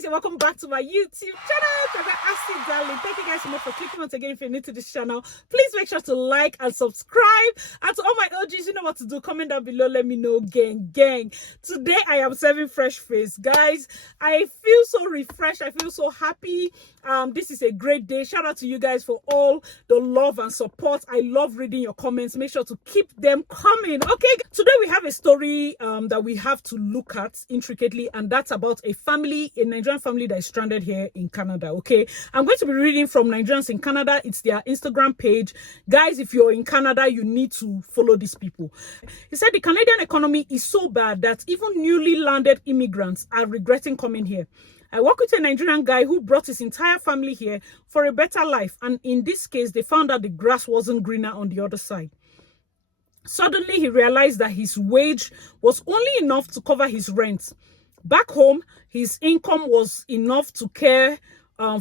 guys, and welcome back to my YouTube channel. Acid Darling. Thank you guys so much for clicking once again. If you're new to this channel, please make sure to like and subscribe. And to all my OGs, you know what to do. Comment down below, let me know. Gang. Today I am serving fresh face, guys. I feel so refreshed. I feel so happy. This is a great day. Shout out to you guys for all the love and support. I love reading your comments. Make sure to keep them coming. Okay, today we have a story that we have to look at intricately, and that's about a family, a Nigerian family that is stranded here in Canada. Okay, I'm going to be reading from Nigerians in Canada. It's their Instagram page. Guys, if you're in Canada, you need to follow these people. He said the Canadian economy is so bad that even newly landed immigrants are regretting coming here. I work with a Nigerian guy who brought his entire family here for a better life, and in this case, they found out the grass wasn't greener on the other side. Suddenly, he realized that his wage was only enough to cover his rent. Back home, his income was enough to care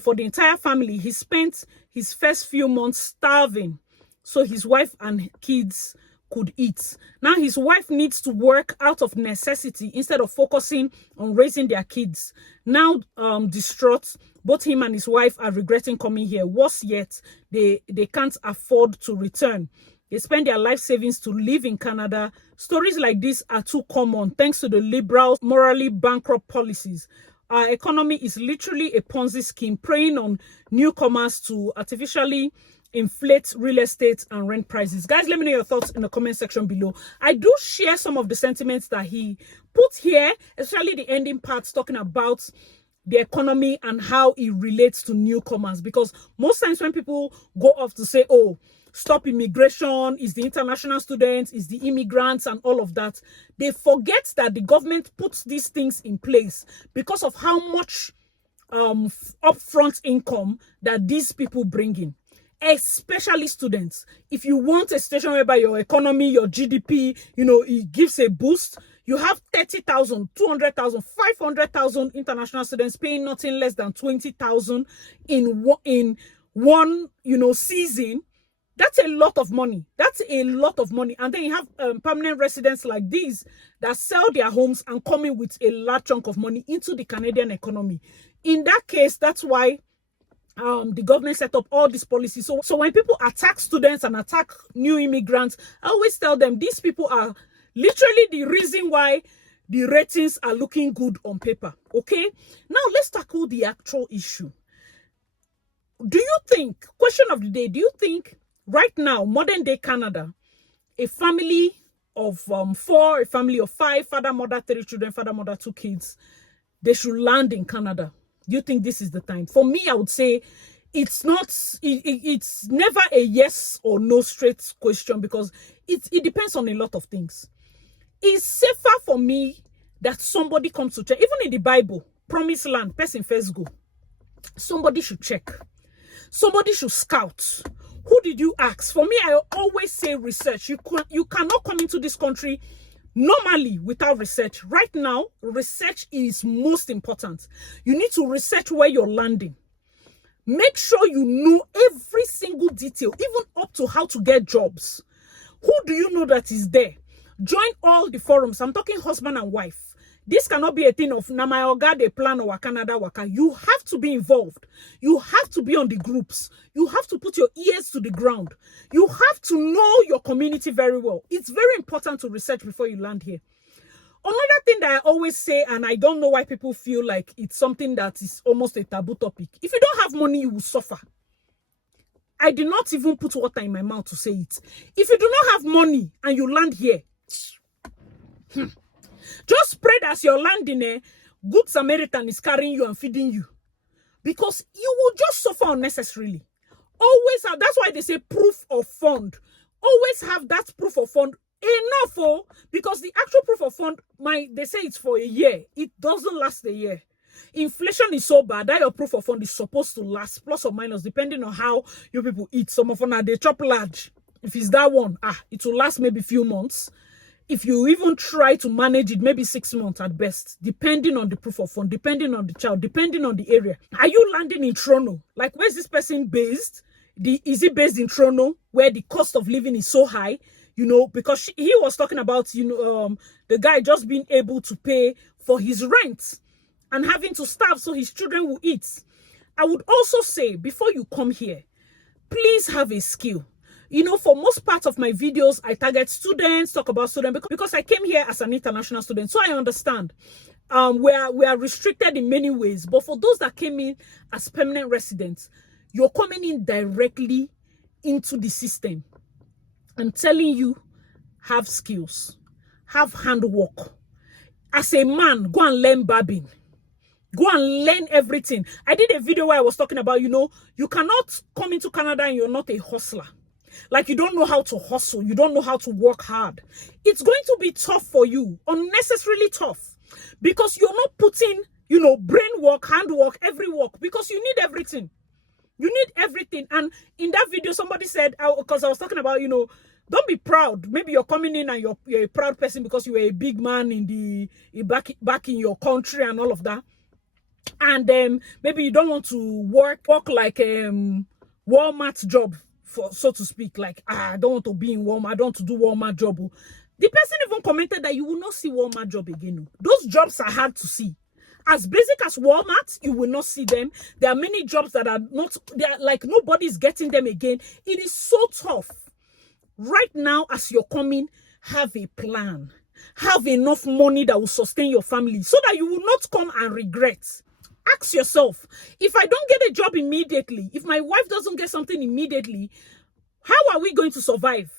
for the entire family. He spent his first few months starving so his wife and kids could eat. Now his wife needs to work out of necessity instead of focusing on raising their kids. Now distraught, both him and his wife are regretting coming here. Worse yet, they can't afford to return. They spend their life savings to live in Canada. Stories like this are too common thanks to the liberal, morally bankrupt policies. Our economy is literally a Ponzi scheme preying on newcomers to artificially inflate real estate and rent prices. Guys, let me know your thoughts in the comment section below. I do share some of the sentiments that he put here, especially the ending parts talking about the economy and how it relates to newcomers, because most times when people go off to say, oh, stop immigration, is the international students, is the immigrants and all of that, they forget that the government puts these things in place because of how much upfront income that these people bring in, especially students. If you want a situation whereby your economy, your GDP, you know, it gives a boost, you have 30,000, 200,000, 500,000 international students paying nothing less than 20,000 in one, you know, season. That's a lot of money. That's a lot of money. And then you have permanent residents like these that sell their homes and come in with a large chunk of money into the Canadian economy. In that case, that's why the government set up all these policies. So when people attack students and attack new immigrants, I always tell them these people are literally the reason why the ratings are looking good on paper. Okay? Now let's tackle the actual issue. Do you think, question of the day, do you think right now, modern day Canada, a family of 4, a family of 5, father, mother, 3 children, father, mother, 2 kids, they should land in Canada? Do you think this is the time? For me, I would say it's not, it's never a yes or no straight question, because it depends on a lot of things. It's safer for me that somebody comes to check. Even in the Bible, promised land, person first go. Somebody should check. Somebody should scout. Who did you ask? For me, I always say research. You cannot come into this country normally without research. Right now, research is most important. You need to research where you're landing. Make sure you know every single detail, even up to how to get jobs. Who do you know that is there? Join all the forums. I'm talking husband and wife. This cannot be a thing of na my oga de plan or Canada waka. You have to be involved. You have to be on the groups. You have to put your ears to the ground. You have to know your community very well. It's very important to research before you land here. Another thing that I always say, and I don't know why people feel like it's something that is almost a taboo topic. If you don't have money, you will suffer. I did not even put water in my mouth to say it. If you do not have money and you land here, just pray that you're landing a good Samaritan is carrying you and feeding you, because you will just suffer unnecessarily. Always have, that's why they say proof of fund. Always have that proof of fund enough, because the actual proof of fund, they say it's for a year. It doesn't last a year. Inflation is so bad that your proof of fund is supposed to last, plus or minus, depending on how you people eat. Some of them, they chop large. If it's that one, it will last maybe a few months. If you even try to manage it, maybe 6 months at best, depending on the proof of fund, depending on the child, depending on the area. Are you landing in Toronto? Like, where's this person based? Is it based in Toronto, where the cost of living is so high? You know, because he was talking about, you know, the guy just being able to pay for his rent. and having to starve so his children will eat. I would also say, before you come here, please have a skill. You know, for most parts of my videos, I target students, talk about students, because I came here as an international student. So I understand we are restricted in many ways. But for those that came in as permanent residents, you're coming in directly into the system. I'm telling you, have skills, have handwork. As a man, go and learn barbing. Go and learn everything. I did a video where I was talking about, you know, you cannot come into Canada and you're not a hustler. Like, you don't know how to hustle. You don't know how to work hard. It's going to be tough for you, unnecessarily tough, because you're not putting, you know, brain work, hand work, every work, because you need everything. You need everything. And in that video, somebody said, because I was talking about, you know, don't be proud. Maybe you're coming in and you're a proud person because you were a big man in the back in your country and all of that. And maybe you don't want to work like Walmart job, for so to speak. Like, I don't want to be in Walmart. I don't want to do Walmart job. The person even commented that you will not see Walmart job again. Those jobs are hard to see. As basic as Walmart, you will not see them. There are many jobs that are not, they are like nobody's getting them again. It is so tough. Right now, as you're coming, have a plan. Have enough money that will sustain your family so that you will not come and regret. Ask yourself, if I don't get a job immediately, if my wife doesn't get something immediately, how are we going to survive?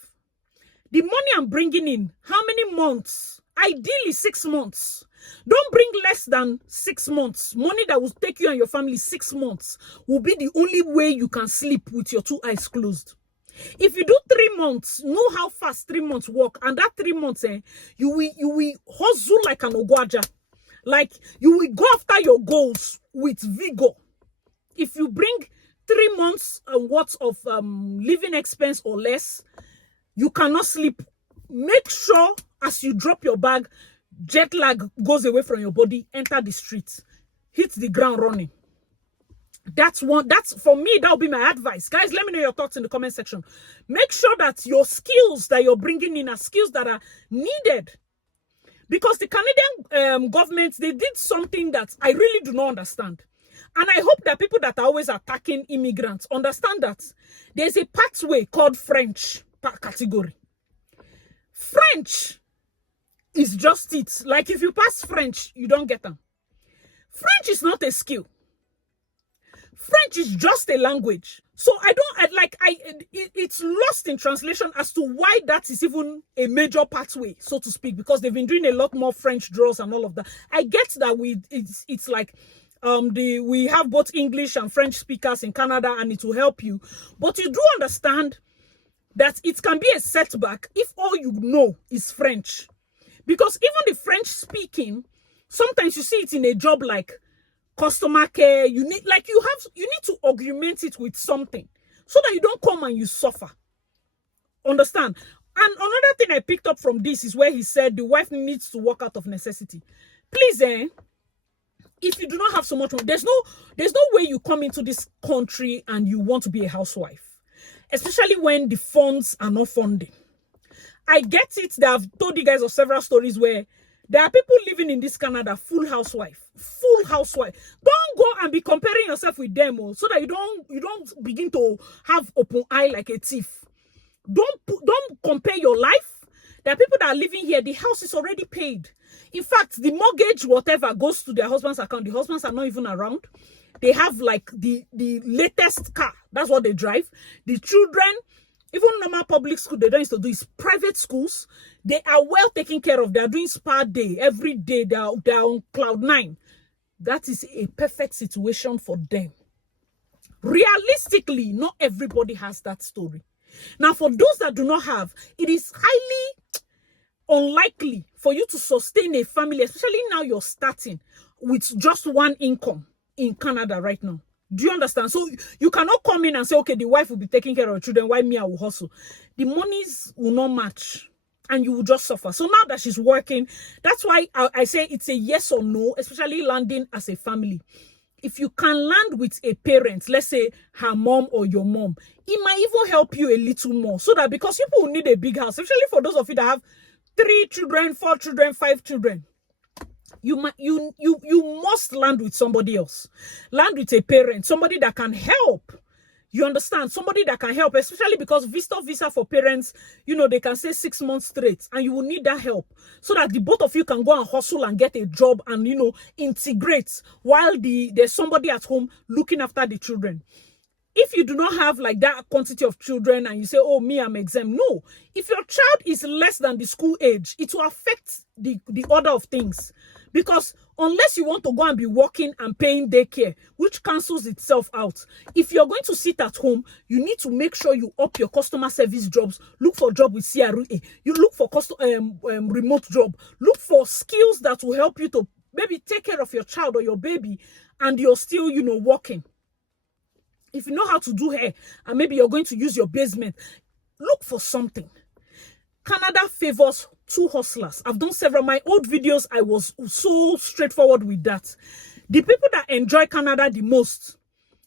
The money I'm bringing in, how many months? Ideally, 6 months. Don't bring less than 6 months. Money that will take you and your family 6 months will be the only way you can sleep with your 2 eyes closed. If you do 3 months, know how fast 3 months work. And that 3 months, you will hustle like an ogwaja. Like, you will go after your goals with vigor. If you bring 3 months worth of living expense or less, you cannot sleep. Make sure as you drop your bag, jet lag goes away from your body, enter the street, hit the ground running. That's for me, that will be my advice. Guys, let me know your thoughts in the comment section. Make sure that your skills that you're bringing in are skills that are needed. Because the Canadian government, they did something that I really do not understand. And I hope that people that are always attacking immigrants understand that there's a pathway called French category. French is just it. Like, if you pass French, you don't get them. French is not a skill. French is just a language. So it's lost in translation as to why that is even a major pathway, so to speak, because they've been doing a lot more French draws and all of that. I get that it's like we have both English and French speakers in Canada, and it will help you. But you do understand that it can be a setback if all you know is French. Because even the French speaking, sometimes you see it in a job like customer care. You need to augment it with something so that you don't come and you suffer. Understand? And another thing I picked up from this is where he said the wife needs to work out of necessity. Please, if you do not have so much money, there's no way you come into this country and you want to be a housewife, especially when the funds are not funding. I get it that I've told you guys of several stories where there are people living in this Canada, full housewife. Don't go and be comparing yourself with them, so that you don't begin to have open eye like a thief. Don't compare your life. There are people that are living here, the house is already paid. In fact, the mortgage, whatever, goes to their husband's account. The husbands are not even around. They have like the latest car. That's what they drive. The children, even normal public school, they don't used to do is private schools. They are well taken care of. They are doing spa day every day. They are on cloud 9. That is a perfect situation for them. Realistically, not everybody has that story. Now, for those that do not have, it is highly unlikely for you to sustain a family, especially now you're starting with just one income in Canada right now. Do you understand? So you cannot come in and say, okay, the wife will be taking care of the children, why me, I will hustle. The monies will not match and you will just suffer. So now that she's working, that's why I say it's a yes or no, especially landing as a family. If you can land with a parent, let's say her mom or your mom, it might even help you a little more. So that, because people will need a big house, especially for those of you that have 3 children, 4 children, 5 children. you must land with somebody else. Land with a parent, somebody that can help. You understand? Somebody that can help, especially because visa for parents, they can stay 6 months straight, and you will need that help so that the both of you can go and hustle and get a job and, integrate while there's somebody at home looking after the children. If you do not have like that quantity of children and you say, oh, me, I'm exempt. No. If your child is less than the school age, it will affect the order of things. Because unless you want to go and be working and paying daycare, which cancels itself out, if you're going to sit at home, you need to make sure you up your customer service jobs. Look for a job with CRA. You look for remote job. Look for skills that will help you to maybe take care of your child or your baby, and you're still, working. If you know how to do hair and maybe you're going to use your basement, look for something. Canada favors two hustlers. I've done several. My old videos, I was so straightforward with that. The people that enjoy Canada the most,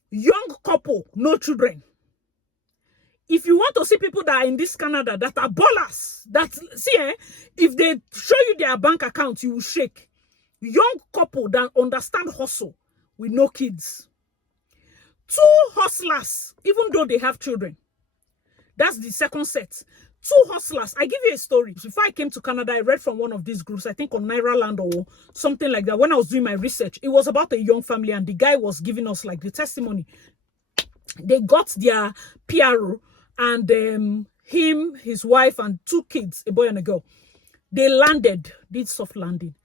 young couple, no children. If you want to see people that are in this Canada that are ballers, if they show you their bank account, you will shake. Young couple that understand hustle with no kids. Two hustlers, even though they have children. That's the second set. Two hustlers. I give you a story. Before I came to Canada, I read from one of these groups, I think on Nairaland or something like that. When I was doing my research, it was about a young family, and the guy was giving us like the testimony. They got their PRO, and him, his wife, and two kids, a boy and a girl. They landed, did soft landing.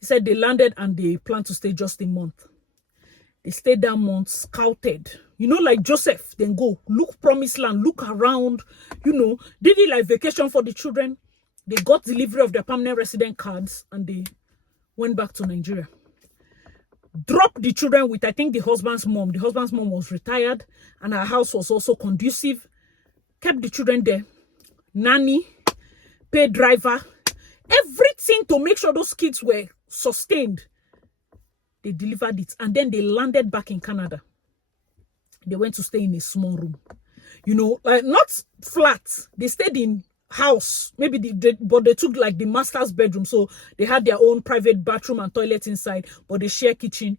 He said they landed and they plan to stay just a month. They stayed that month, scouted. Like Joseph, then go, look promised land, look around, did it like vacation for the children. They got delivery of their permanent resident cards and they went back to Nigeria. Dropped the children with, I think, the husband's mom. The husband's mom was retired and her house was also conducive. Kept the children there. Nanny, paid driver, everything to make sure those kids were sustained. They delivered it, and then they landed back in Canada. They went to stay in a small room, like not flat. They stayed in house, maybe but they took like the master's bedroom, so they had their own private bathroom and toilet inside, but they share kitchen.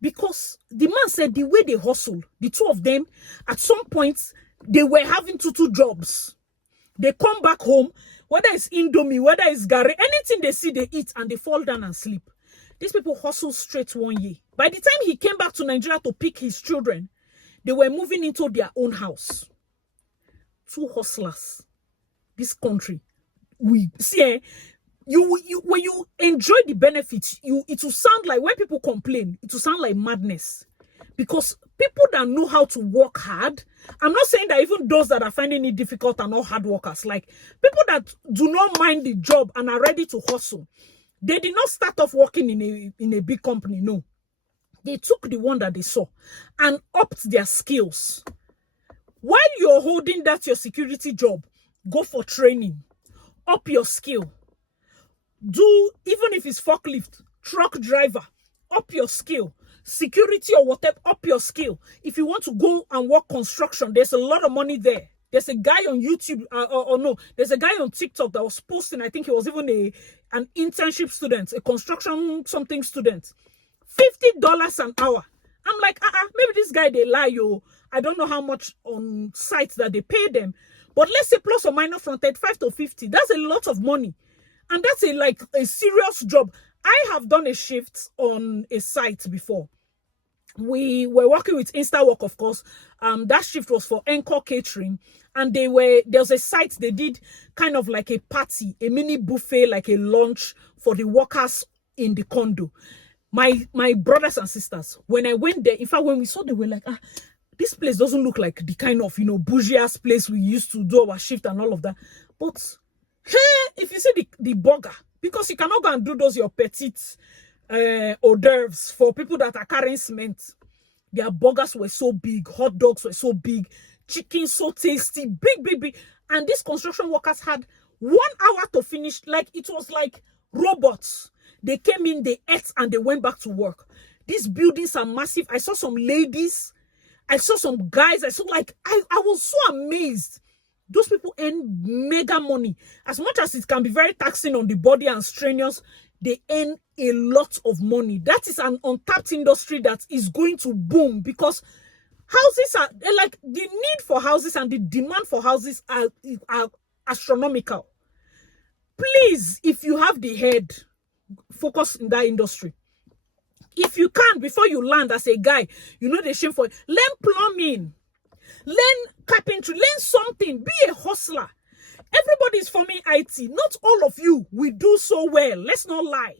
Because the man said the way they hustle, the two of them, at some point they were having two jobs. They come back home, whether it's Indomie, whether it's Gary, anything they see they eat, and they fall down and sleep. These people hustle straight 1 year. By the time he came back to Nigeria to pick his children, they were moving into their own house. Two hustlers. This country. We see, when you enjoy the benefits, it will sound like, when people complain, it will sound like madness. Because people that know how to work hard, I'm not saying that even those that are finding it difficult are not hard workers. Like, people that do not mind the job and are ready to hustle. They did not start off working in a big company, no. They took the one that they saw and upped their skills. While you're holding that your security job, go for training. Up your skill. Do, even if it's forklift, truck driver, up your skill. Security or whatever, up your skill. If you want to go and work construction, there's a lot of money there. There's a guy on YouTube, there's a guy on TikTok that was posting, I think he was even an internship student, a construction something student. $50 an hour. I'm like, maybe this guy, they lie, yo. I don't know how much on sites that they pay them. But let's say plus or minus from 35 to 50. That's a lot of money. And that's a serious job. I have done a shift on a site before. We were working with InstaWork, of course. That shift was for Encore Catering. And there was a site, they did kind of like a party, a mini buffet, like a lunch for the workers in the condo. My brothers and sisters, when I went there, in fact, when we saw, they were like, this place doesn't look like the kind of, bougie-ass place we used to do our shift and all of that. But, hey, if you see the burger, because you cannot go and do those your petite hors d'oeuvres for people that are carrying cement. Their burgers were so big, hot dogs were so big, chicken so tasty, big. And these construction workers had 1 hour to finish. Like, it was like robots. They came in, they ate, and they went back to work. These buildings are massive. I saw some ladies. I saw some guys. I was so amazed. Those people earn mega money. As much as it can be very taxing on the body and strenuous, they earn a lot of money. That is an untapped industry that is going to boom, because houses are like, the need for houses and the demand for houses are astronomical. Please, if you have the head, focus in that industry. If you can, before you land as a guy, you know the shame for it. Learn plumbing, learn carpentry, learn something, be a hustler. Everybody is forming IT. Not all of you will do so well. Let's not lie.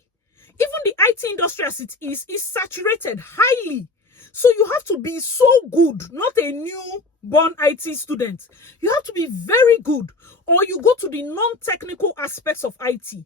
Even the IT industry as it is saturated highly. So you have to be so good, not a newborn IT student. You have to be very good, or you go to the non-technical aspects of IT.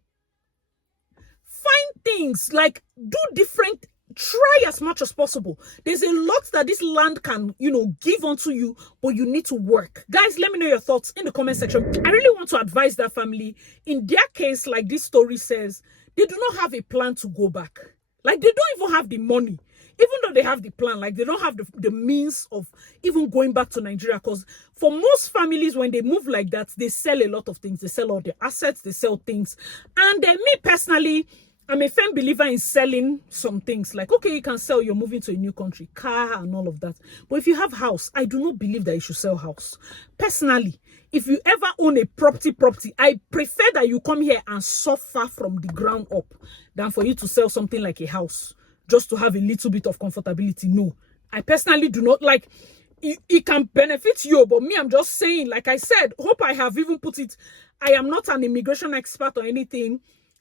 Find things, like do different, try as much as possible. There's a lot that this land can, give unto you, but you need to work. Guys, let me know your thoughts in the comment section. I really want to advise that family. In their case, like this story says, they do not have a plan to go back. Like, they don't even have the money. Even though they have the plan, like, they don't have the means of even going back to Nigeria. Because for most families, when they move like that, they sell a lot of things. They sell all their assets, they sell things. And then me personally, I'm a firm believer in selling some things. Like, okay, you can sell, you're moving to a new country, car and all of that. But if you have house, I do not believe that you should sell house. Personally, if you ever own a property, I prefer that you come here and suffer from the ground up than for you to sell something like a house just to have a little bit of comfortability. No, I personally do not like it. It can benefit you, but me, I'm just saying, like I said, hope I have even put it. I am not an immigration expert or anything.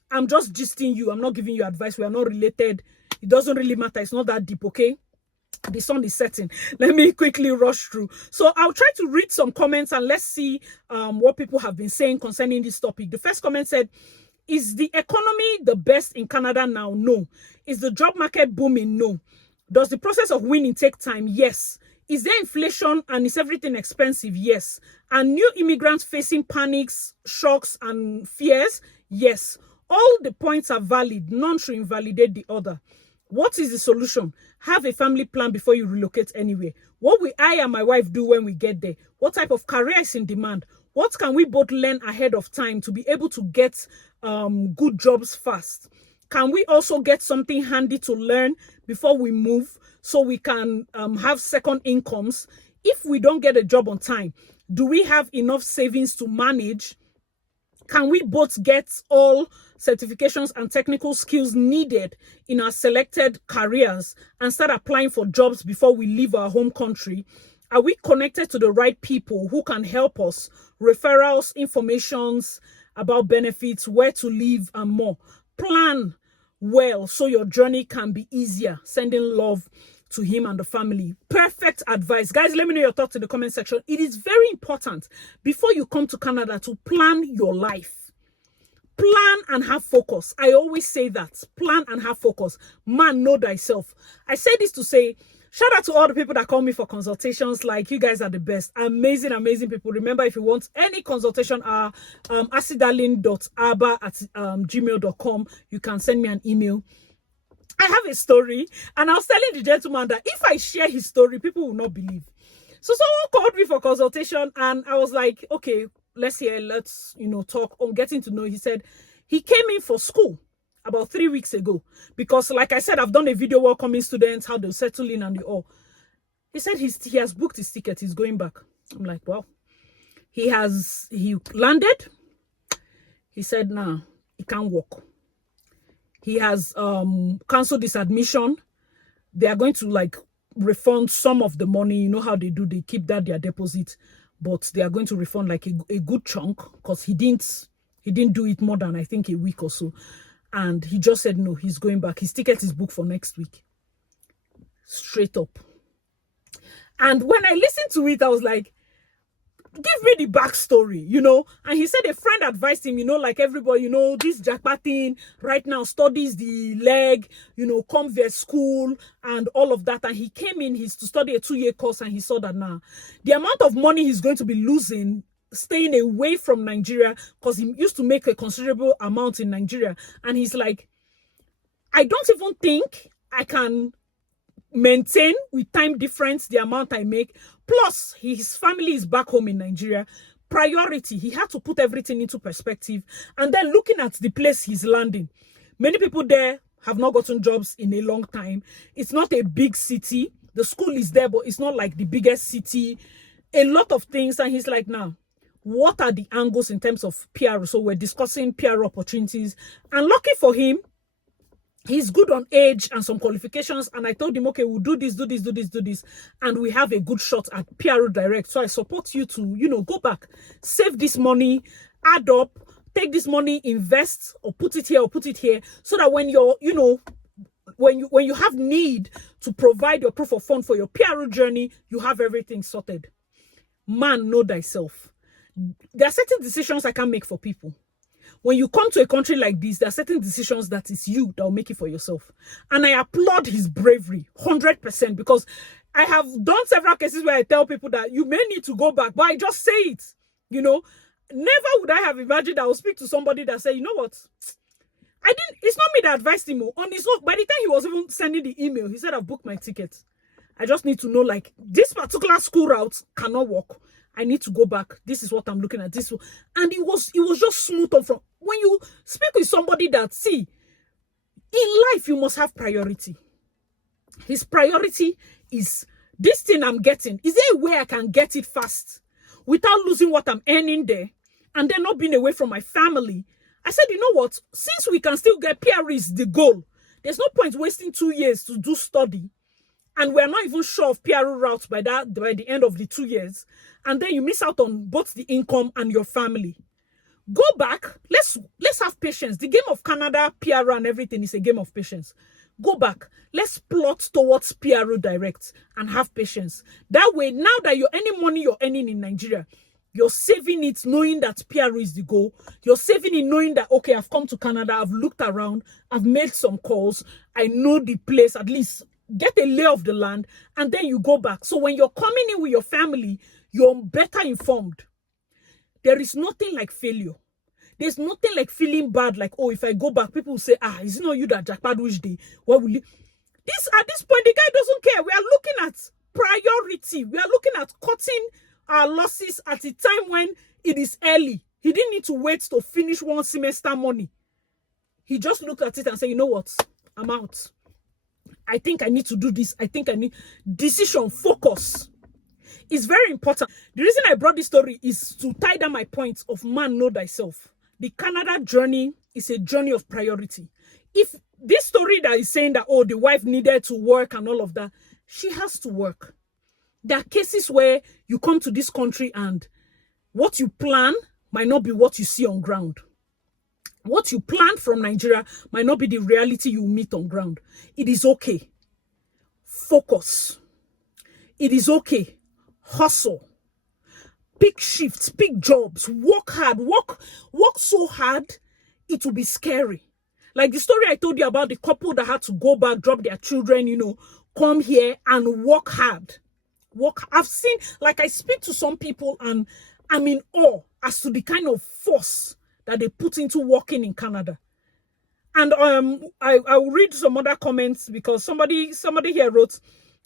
I'm just gisting you. I'm not giving you advice. We are not related. It doesn't really matter. It's not that deep, okay? The sun is setting. Let me quickly rush through. So I'll try to read some comments and let's see what people have been saying concerning this topic. The first comment said, is the economy the best in Canada now? No. Is the job market booming? No. Does the process of winning take time? Yes. Is there inflation and is everything expensive? Yes. And new immigrants facing panics, shocks, and fears? Yes. All the points are valid. None should invalidate the other. What is the solution? Have a family plan before you relocate anywhere. What will I and my wife do when we get there? What type of career is in demand? What can we both learn ahead of time to be able to get good jobs fast? Can we also get something handy to learn before we move so we can have second incomes? If we don't get a job on time, do we have enough savings to manage? Can we both get all certifications and technical skills needed in our selected careers and start applying for jobs before we leave our home country? Are we connected to the right people who can help us? Referrals, informations about benefits, where to live, and more. Plan well so your journey can be easier. Sending love to him and the family. Perfect advice. Guys, let me know your thoughts in the comment section. It is very important before you come to Canada to plan your life. Plan and have focus. I always say that. Plan and have focus. Man, know thyself. I say this to say, shout out to all the people that call me for consultations. Like, you guys are the best. Amazing, amazing people. Remember, if you want any consultation, asidalin.aba@gmail.com. You can send me an email. I have a story, and I was telling the gentleman that if I share his story, people will not believe. So someone called me for consultation, and I was like, okay, let's talk. On getting to know, he said he came in for school about 3 weeks ago because, like I said, I've done a video welcoming students, how they'll settle in and all. He said he has booked his ticket. He's going back. I'm like, wow. He landed. He said, nah, he can't walk. He has canceled this admission. They are going to refund some of the money. You know how they do. They keep that their deposit. But they are going to refund a good chunk because he didn't do it more than, I think, a week or so. And he just said, no, he's going back. His ticket is booked for next week. Straight up. And when I listened to it, I was like, give me the backstory, And he said a friend advised him, like everybody, this jackpot thing right now studies the leg, come via school and all of that. And he came in, he's to study a 2-year course, and he saw that now the amount of money he's going to be losing staying away from Nigeria, because he used to make a considerable amount in Nigeria. And he's like, I don't even think I can maintain with time difference the amount I make. Plus, his family is back home in Nigeria. Priority, he had to put everything into perspective. And then looking at the place he's landing, Many people there have not gotten jobs in a long time. It's not a big city. The school is there, but it's not like the biggest city. A lot of things. And he's like, now, what are the angles in terms of PR? So we're discussing PR opportunities. And lucky for him, he's good on age and some qualifications. And I told him, okay, we'll do this, do this, do this, do this. And we have a good shot at PR Direct. So I support you to, go back, save this money, add up, take this money, invest, or put it here or put it here. So that when you're, when you have need to provide your proof of fund for your PR journey, you have everything sorted. Man, know thyself. There are certain decisions I can't make for people. When you come to a country like this, there are certain decisions that is you that will make it for yourself. And I applaud his bravery 100%, because I have done several cases where I tell people that you may need to go back, but I just say it, Never would I have imagined I would speak to somebody that said, you know what? It's not me that advised him. On his own, by the time he was even sending the email, he said, I've booked my ticket. I just need to know, like, this particular school route cannot work. I need to go back. This is what I'm looking at. And it was just smooth on from when you speak with somebody that, see, in life you must have priority. His priority is this thing I'm getting. Is there a way I can get it fast without losing what I'm earning there and then not being away from my family? I said, you know what? Since we can still get PR is the goal, there's no point wasting 2 years to do study. And we're not even sure of PR routes by the end of the 2 years. And then you miss out on both the income and your family. Go back. Let's have patience. The game of Canada, PR and everything is a game of patience. Go back. Let's plot towards PR Direct and have patience. That way, now that you're any money you're earning in Nigeria, you're saving it knowing that PR is the goal. You're saving it knowing that, okay, I've come to Canada, I've looked around, I've made some calls, I know the place, at least get a lay of the land, and then you go back. So when you're coming in with your family, you're better informed. There is nothing like failure. There's nothing like feeling bad, like, oh, if I go back, people will say, is it not you that jackpot which day? What will you? At this point, the guy doesn't care. We are looking at priority. We are looking at cutting our losses at a time when it is early. He didn't need to wait to finish one semester money. He just looked at it and said, you know what? I'm out. I think I need to do this. I think I need decision, focus. It's very important. The reason I brought this story is to tie down my point of man, know thyself. The Canada journey is a journey of priority. If this story that is saying that, oh, the wife needed to work and all of that, she has to work. There are cases where you come to this country and what you plan might not be what you see on ground. What you plan from Nigeria might not be the reality you meet on ground. It is okay. Focus. It is okay. Hustle. Pick shifts, pick jobs, work hard, work so hard, it will be scary. Like the story I told you about the couple that had to go back, drop their children, come here and work hard. I've seen, like I speak to some people and I'm in awe as to the kind of force that they put into working in Canada. And I will read some other comments because somebody here wrote,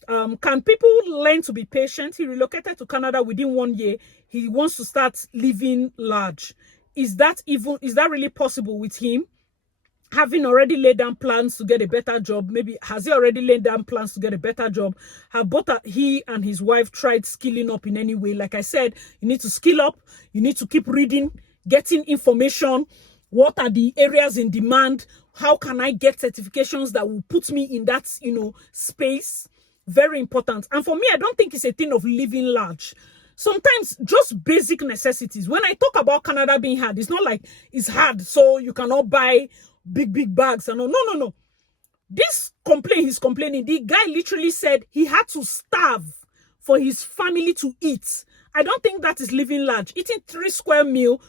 can people learn to be patient? He relocated to Canada within 1 year. He wants to start living large. Is that really possible with him? Having already laid down plans to get a better job, maybe has he already laid down plans to get a better job? Have both he and his wife tried skilling up in any way? Like I said, you need to skill up. You need to keep reading, getting information. What are the areas in demand? How can I get certifications that will put me in that, space? Very important. And for me, I don't think it's a thing of living large. Sometimes just basic necessities. When I talk about Canada being hard, it's not like it's hard so you cannot buy big bags and all. No. This complaint he's complaining, the guy literally said he had to starve for his family to eat. I don't think that is living large. Eating 3 square meal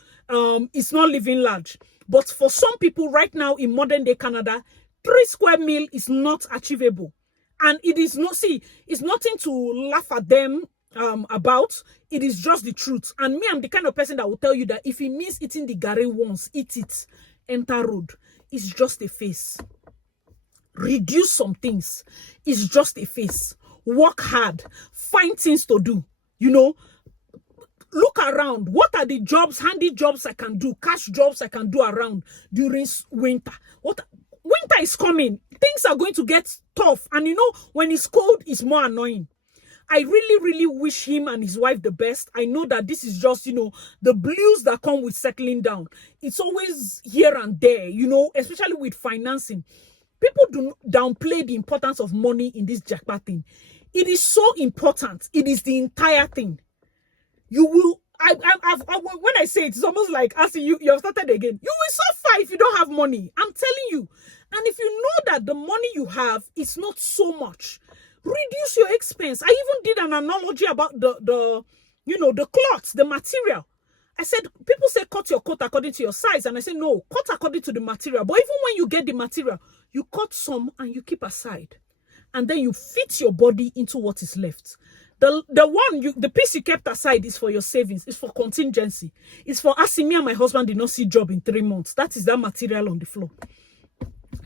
is not living large. But for some people right now in modern day Canada, 3 square meal is not achievable. And it is it's nothing to laugh at them about. It is just the truth. And me, I'm the kind of person that will tell you that if he means eating the garri once, eat it. Enter road. It's just a phase. Reduce some things. It's just a phase. Work hard. Find things to do. Look around. What are the jobs, handy jobs I can do, cash jobs I can do around during winter? winter is coming. Things are going to get tough. And you know, when it's cold, it's more annoying. I really, really wish him and his wife the best. I know that this is just, you know, the blues that come with settling down. It's always here and there, you know, especially with financing. People do downplay the importance of money in this jackpot thing. It is so important. It is the entire thing. You will, when I say it, it's almost like asking you have started again. You will suffer if you don't have money. I'm telling you. And if you know that the money you have is not so much, reduce your expense. I even did an analogy about the you know, the cloths, the material. I said, people say cut your coat according to your size. And I said, no, cut according to the material. But even when you get the material, you cut some and you keep aside. And then you fit your body into what is left. The piece you kept aside is for your savings. It's for contingency. It's for asking me and my husband did not see job in 3 months. That is that material on the floor.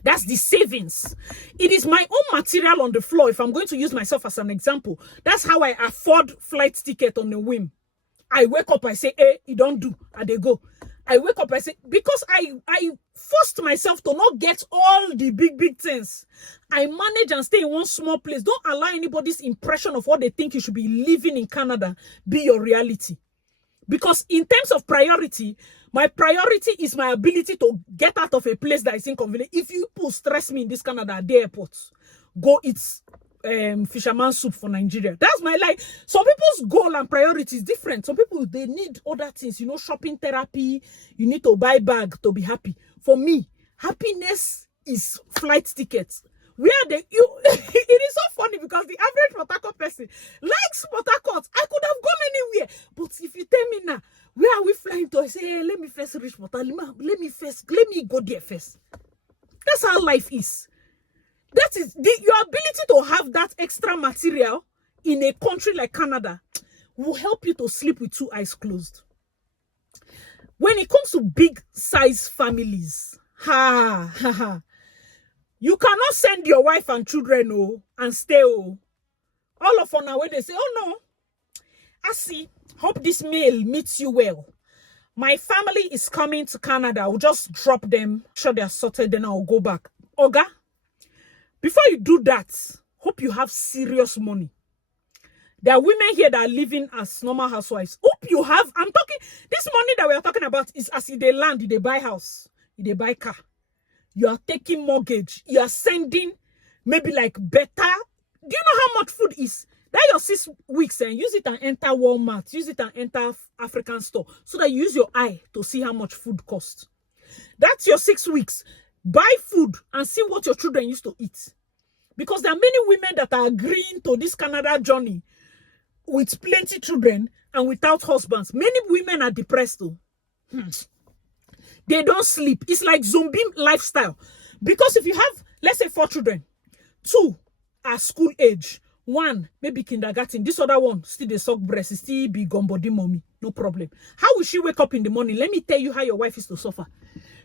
That's the savings. It is my own material on the floor. If I'm going to use myself as an example, that's how I afford flight ticket on a whim. I wake up, I say, hey, you don't do, and they go. I wake up, I say, because I forced myself to not get all the big things. I manage and stay in one small place. Don't allow anybody's impression of what they think you should be living in Canada be your reality. Because in terms of priority, my priority is my ability to get out of a place that is inconvenient. If you people stress me in this Canada at the airport, go eat fisherman soup for Nigeria. That's my life. Some people's goal and priority is different. Some people, they need other things, you know, shopping therapy. You need to buy bag to be happy. For me, happiness is flight tickets. It is so funny because the average Port Harcourt person likes Port Harcourt. I could have gone anywhere. But if you tell me now, where are we flying to? I say, hey, let me first reach Port Harcourt. Let me go there first. That's how life is. That is your ability to have that extra material in a country like Canada will help you to sleep with 2 eyes closed. When it comes to big size families, you cannot send your wife and children and stay. All of on our way, they say, oh no, I see. Hope this mail meets you well. My family is coming to Canada. I'll just drop them, sure they're sorted, then I'll go back. Oga, before you do that, hope you have serious money. There are women here that are living as normal housewives. Hope you have, I'm talking, this money that we are talking about is as if they land, if they buy house, if they buy car. You are taking mortgage. You are sending maybe like better. Do you know how much food is? That your 6 weeks and use it and enter Walmart. Use it and enter African store. So that you use your eye to see how much food costs. That's your 6 weeks. Buy food and see what your children used to eat. Because there are many women that are agreeing to this Canada journey with plenty children and without husbands. Many women are depressed too. They don't sleep. It's like zombie lifestyle. Because if you have, let's say 4 children, 2 are school age, 1 maybe kindergarten, this other one still they suck breast, still be gumbody mommy, no problem. How will she wake up in the morning? Let me tell you how your wife is to suffer.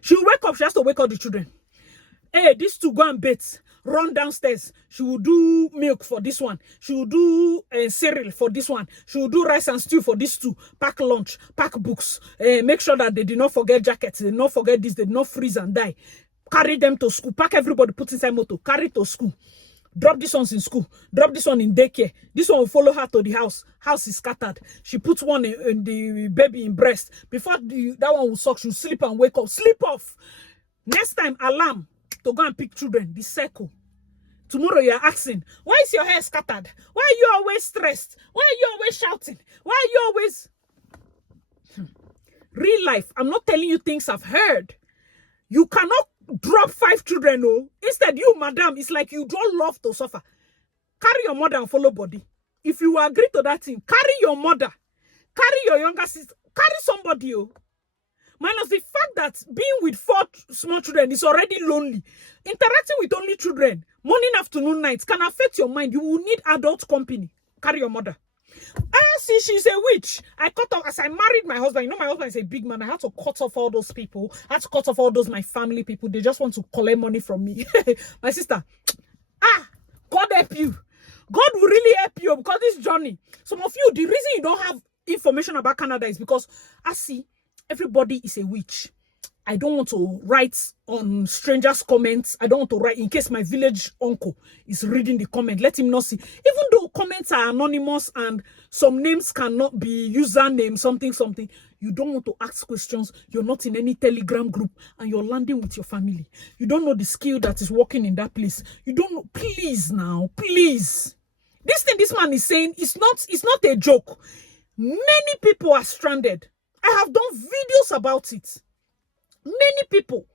She'll wake up, she has to wake up the children. Hey, these 2 go and bathe, run downstairs. She will do milk for this one. She will do cereal for this one. She will do rice and stew for these 2. Pack lunch, pack books. Make sure that they do not forget jackets. They do not forget this. They do not freeze and die. Carry them to school. Pack everybody, put inside motor. Carry to school. Drop this one in school. Drop this one in daycare. This one will follow her to the house. House is scattered. She puts one in the baby in breast. Before that one will suck, she'll sleep and wake up. Sleep off. Next time, alarm to go and pick children. The circle. Tomorrow you're asking, why is your hair scattered? Why are you always stressed? Why are you always shouting? Why are you always... Real life. I'm not telling you things I've heard. You cannot drop 5 children, no. Instead, you, madam, it's like you don't love to suffer. Carry your mother and follow body. If you agree to that thing, carry your mother. Carry your younger sister. Carry somebody, Minus the fact that being with 4 small children is already lonely. Interacting with only children, morning, afternoon, night, can affect your mind. You will need adult company. Carry your mother. See, she's a witch. I cut off, as I married my husband, you know my husband is a big man. I had to cut off all those people. I had to cut off all those my family people. They just want to collect money from me. My sister, God help you. God will really help you because this journey. Some of you, the reason you don't have information about Canada is because, everybody is a witch. I don't want to write on strangers' comments. I don't want to write in case my village uncle is reading the comment. Let him not see. Even though comments are anonymous and some names cannot be username, something, you don't want to ask questions. You're not in any Telegram group and you're landing with your family. You don't know the skill that is working in that place. You don't know. Please now, please. This thing this man is saying is not a joke. Many people are stranded. I have done videos about it. Many people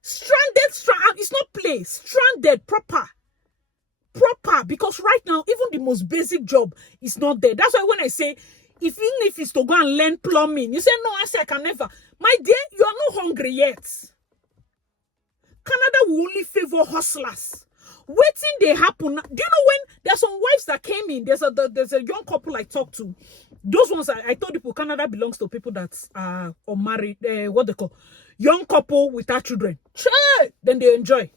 stranded, it's not play, stranded, proper, because right now, even the most basic job is not there. That's why when I say, even if it's to go and learn plumbing, you say, no, I say I can never. My dear, you are not hungry yet. Canada will only favor hustlers. Waiting they happen. Do you know when there's some wives that came in? There's a young couple I talked to. Those ones I told people Canada belongs to people that are unmarried. What they call young couple without children. Then they enjoy.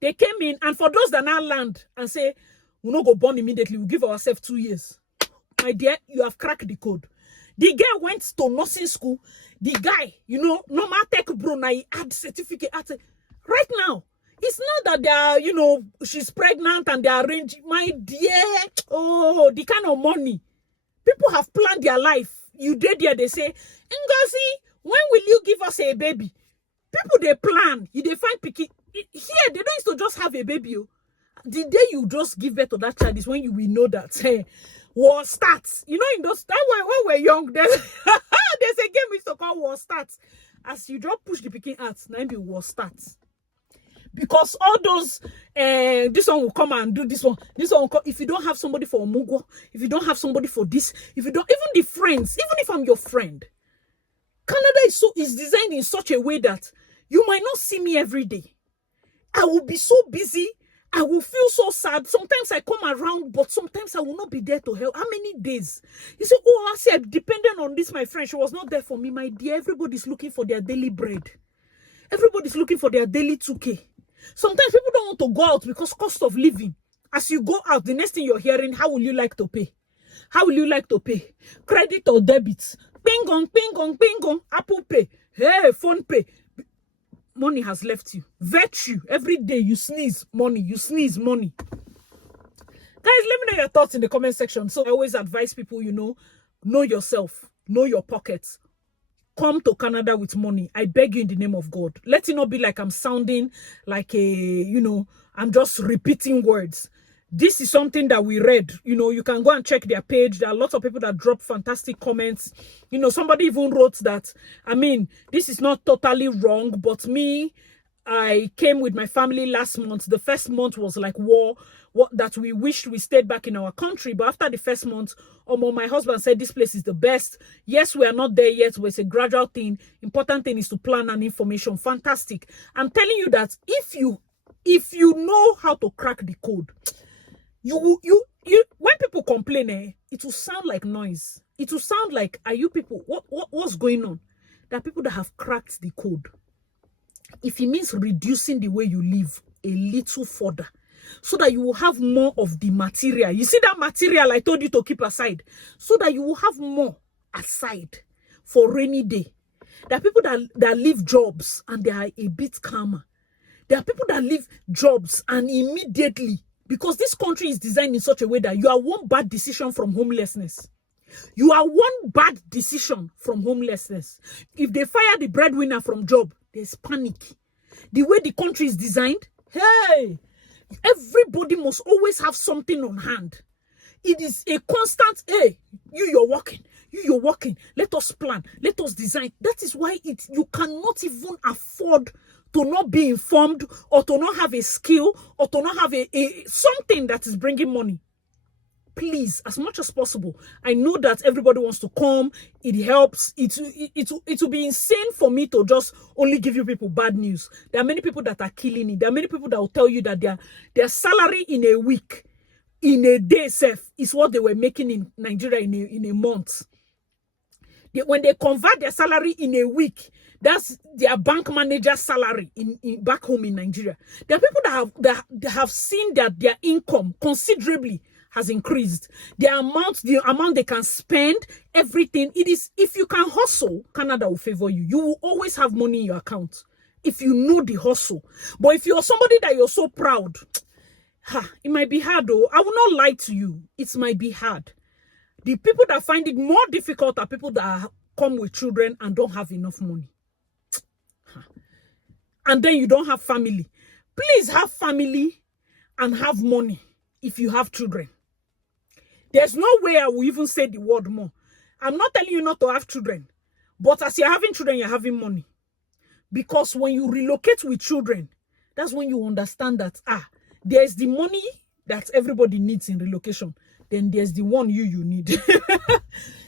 They came in, and for those that now land and say we'll not go born immediately, we'll give ourselves 2 years. My dear, you have cracked the code. The girl went to nursing school. The guy, normal tech bro, now he had certificate. Right now. It's not that they are, she's pregnant and they are arranging. My dear, the kind of money. People have planned their life. You did there, they say, Ngozi, when will you give us a baby? People, they plan. They find picky. Here, they don't used to just have a baby. The day you just give birth to that child is when you will know that, hey, war starts. In those time when we're young, there's a game we used to call war starts. As you just push the picking out, now be war starts. Because all those, this one will come and do this one will come. If you don't have somebody for Omugo, if you don't have somebody for this, if you don't, even the friends, even if I'm your friend, Canada is designed in such a way that you might not see me every day. I will be so busy. I will feel so sad. Sometimes I come around, but sometimes I will not be there to help. How many days? You say, I said, depending on this, my friend, she was not there for me. My dear, everybody's looking for their daily bread. Everybody's looking for their daily 2K. Sometimes people don't want to go out because cost of living. As you go out, the next thing you're hearing, how will you like to pay? How will you like to pay? Credit or debit? Ping on, Apple Pay. Hey, phone pay. Money has left you. Virtue. Every day you sneeze money. You sneeze money. Guys, let me know your thoughts in the comment section. So I always advise people, know yourself. Know your pockets. Come to Canada with money. I beg you in the name of God. Let it not be like I'm sounding like I'm just repeating words. This is something that we read. You can go and check their page. There are lots of people that drop fantastic comments. Somebody even wrote that, this is not totally wrong, but me, I came with my family last month. The first month was like war, that we wished we stayed back in our country. But after the first month, my husband said this place is the best. Yes, we are not there yet, but it's a gradual thing. Important thing is to plan and information. Fantastic. I'm telling you that if you know how to crack the code, you when people complain, it will sound like noise. It will sound like, are you people, what's going on? There are people that have cracked the code. If it means reducing the way you live a little further, so that you will have more of the material. You see that material I told you to keep aside, so that you will have more aside for rainy day. There are people that leave jobs and they are a bit calmer. There are people that leave jobs and immediately, because this country is designed in such a way that you are one bad decision from homelessness. You are one bad decision from homelessness. If they fire the breadwinner from job, there's panic. The way the country is designed, hey, everybody must always have something on hand. It is a constant, hey, you're working. Let us plan. Let us design. That is why you cannot even afford to not be informed, or to not have a skill, or to not have a something that is bringing money. Please, as much as possible. I know that everybody wants to come. It helps. It will be insane for me to just only give you people bad news. There are many people that are killing it. There are many people that will tell you that their salary in a week, in a day self, is what they were making in Nigeria in a month. When they convert their salary in a week, that's their bank manager's salary in back home in Nigeria. There are people that have seen that their income considerably has increased. The amount they can spend, everything. It is, if you can hustle, Canada will favor you. You will always have money in your account if you know the hustle. But if you're somebody that you're so proud, it might be hard though. I will not lie to you. It might be hard. The people that find it more difficult are people that come with children and don't have enough money. And then you don't have family. Please have family and have money if you have children. There's no way I will even say the word more. I'm not telling you not to have children. But as you're having children, you're having money. Because when you relocate with children, that's when you understand that, there's the money that everybody needs in relocation. Then there's the one you need.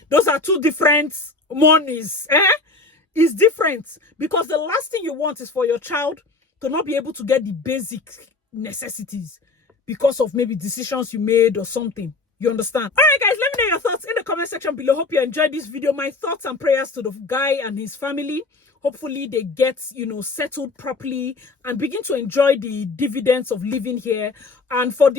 Those are two different monies. It's different. Because the last thing you want is for your child to not be able to get the basic necessities because of maybe decisions you made or something. You understand? All right, guys, let me know your thoughts in the comment section below. Hope you enjoyed this video. My thoughts and prayers to the guy and his family. Hopefully they get, settled properly and begin to enjoy the dividends of living here. And for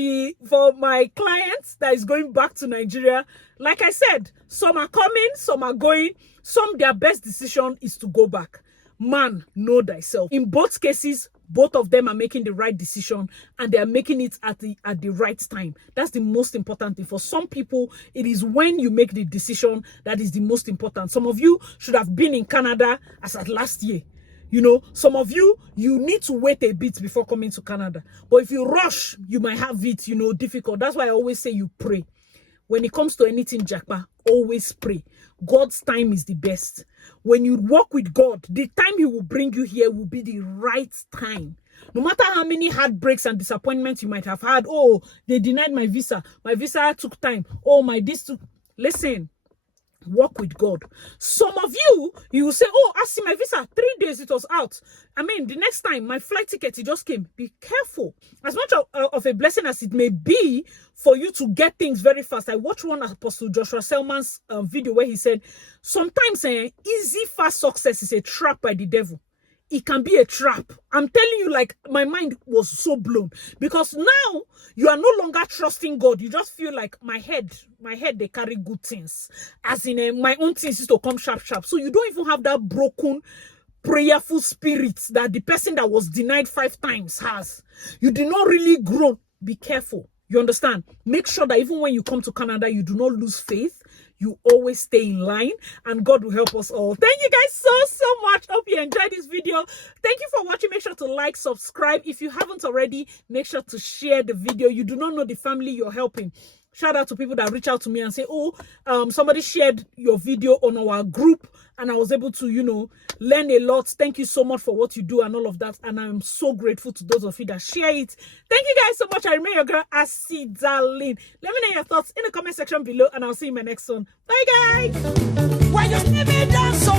my clients that is going back to Nigeria, like I said, some are coming, some are going. Some, their best decision is to go back. Man, know thyself. In both cases, both of them are making the right decision and they are making it at the right time. That's the most important thing. For some people, it is when you make the decision that is the most important. Some of you should have been in Canada as at last year. Some of you need to wait a bit before coming to Canada. But if you rush, you might have it, difficult. That's why I always say you pray. When it comes to anything, Jackpa, always pray. God's time is the best. When you walk with God, the time He will bring you here will be the right time. No matter how many heartbreaks and disappointments you might have had. Oh, they denied my visa. My visa took time. Oh, listen. Walk with God. Some of you will say, oh, I see my visa, 3 days it was out. The next time my flight ticket, it just came. Be careful. As much of a blessing as it may be for you to get things very fast. I watched one Apostle Joshua Selman's video where he said, sometimes easy, fast success is a trap by the devil. It can be a trap. I'm telling you, like, my mind was so blown because now you are no longer trusting God. You just feel like my head, they carry good things. As in my own things is to come sharp. So you don't even have that broken, prayerful spirit that the person that was denied 5 times has. You did not really grow. Be careful. You understand? Make sure that even when you come to Canada, you do not lose faith. You always stay in line and God will help us all. Thank you guys so much. Hope you enjoyed this video. Thank you for watching. Make sure to like, subscribe. If you haven't already, make sure to share the video. You do not know the family you're helping. Shout out to people that reach out to me and say, oh, somebody shared your video on our group and I was able to, learn a lot. Thank you so much for what you do and all of that. And I'm so grateful to those of you that share it. Thank you guys so much. I remain your girl, Asi Darling. Let me know your thoughts in the comment section below and I'll see you in my next one. Bye, guys. When you see me dance, so